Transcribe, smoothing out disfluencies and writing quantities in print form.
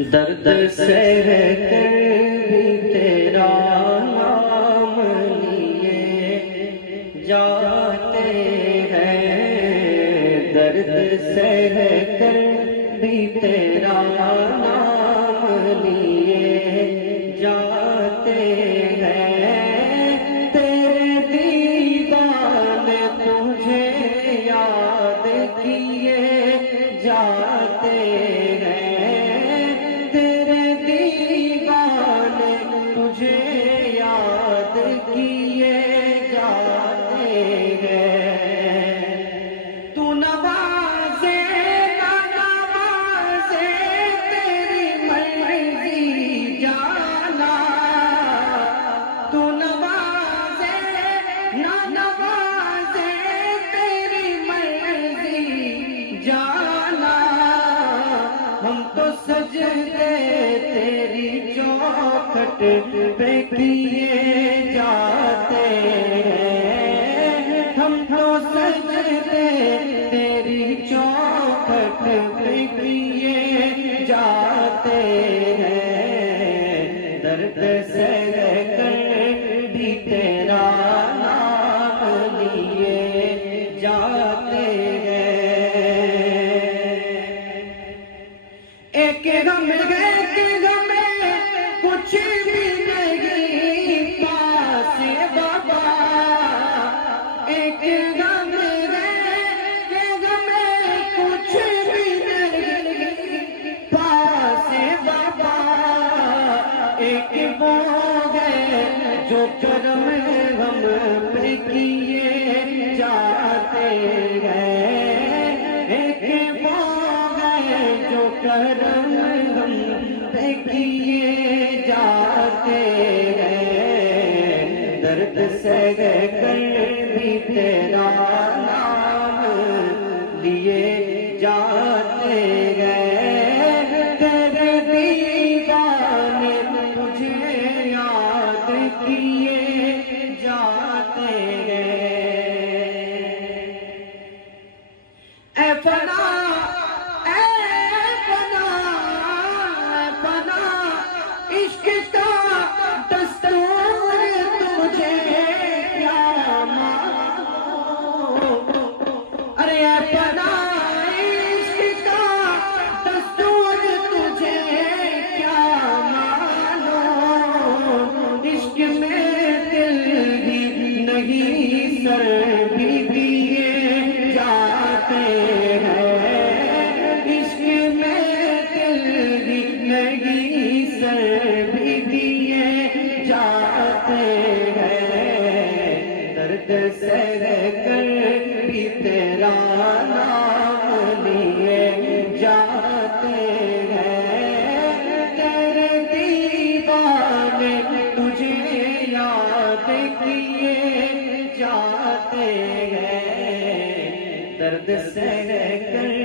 दर्द सह कर भी तेरा नाम लिए जाते हैं। दर्द सह कर भी तेरा नाम लिए जाते हैं। तेरे दीवाने तुझे याद किए जाते हैं। तुझे याद किए जाते हैं। तू नवाज़े ना नवाज़े तेरी मर्ज़ी जाना। तू नवाज़े ना नवाज़े तेरी मर्ज़ी जाना। हम तो सजदे तेरी चौखट पे किए जाते हैं। हम तो सजदे तेरी चौखट पे किए जाते हैं। दर्द सह कर भी तेरा नाम लिए जाते हैं। एक गम कुछ भी नहीं पास बाबा। एक गम कुछ भी नहीं पास बाबा। एक वो है जो करम हम पे किए जाते हैं। एक वो है जो करम हम पे किए जाते हैं। दर्द सह कर भी तेरा नाम लिए जाते हैं। तेरे दीवाने तुझे याद किए जाते हैं। ऐ फना इश्क का दस्तूर तुझे क्या मानो। अरे अपना इश्क का दस्तूर तुझे क्या मानो। इश्क में दिल भी नहीं सर भी दिए जाते हैं। इश्क में दिल भी नहीं सर भी दिए जाते हैं। दर्द सह कर भी तेरा नाम लिए जाते हैं। तेरे दीवाने तुझे याद किए जाते हैं। दर्द सह कर